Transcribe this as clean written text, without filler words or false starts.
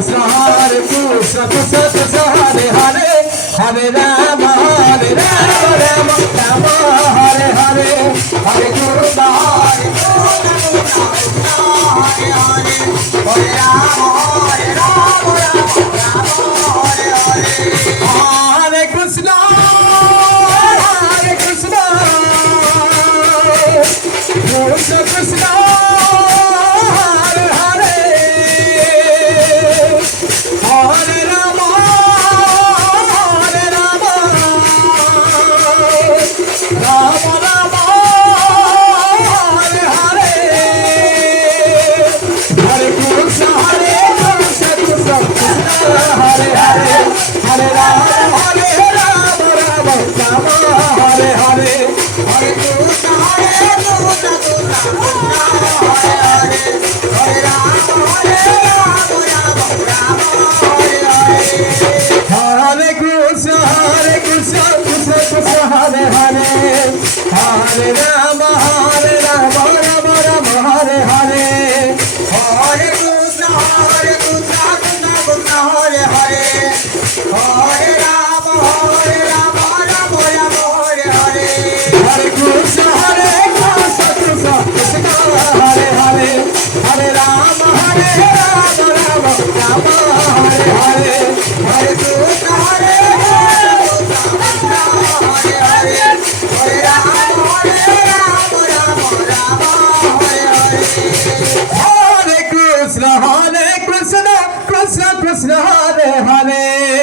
Hare Hare, Hare Rama, Rama Rama, Hare Hare, Hare Krishna, Hare Hare, Hare Rama, Rama Hare Hare, Hare Krishna, Krishna Krishna, Hare Hare, Hare Rama, Rama Rama, Hare Hare, Hare Krishna, Krishna Krishna, Hare Hare, Hare Rama, Rama Rama, Hare Hare, Hare Krishna, Krishna Krishna, Hare Hare, Hare Rama, Hare Krishna, Krishna Krishna, Hare Hare, Hare Rama, Rama Rama, Hare Hare, Hare Krishna, Krishna Krishna, Hare Hare, Hare Rama, Rama Rama, Hare Hare, Hare Krishna, Krishna Krishna, Hare Hare, Hare Rama, Rama Rama, Hare Hare, Hare Krishna, Hare Krishna, Krishna Krishna, Hare Hare.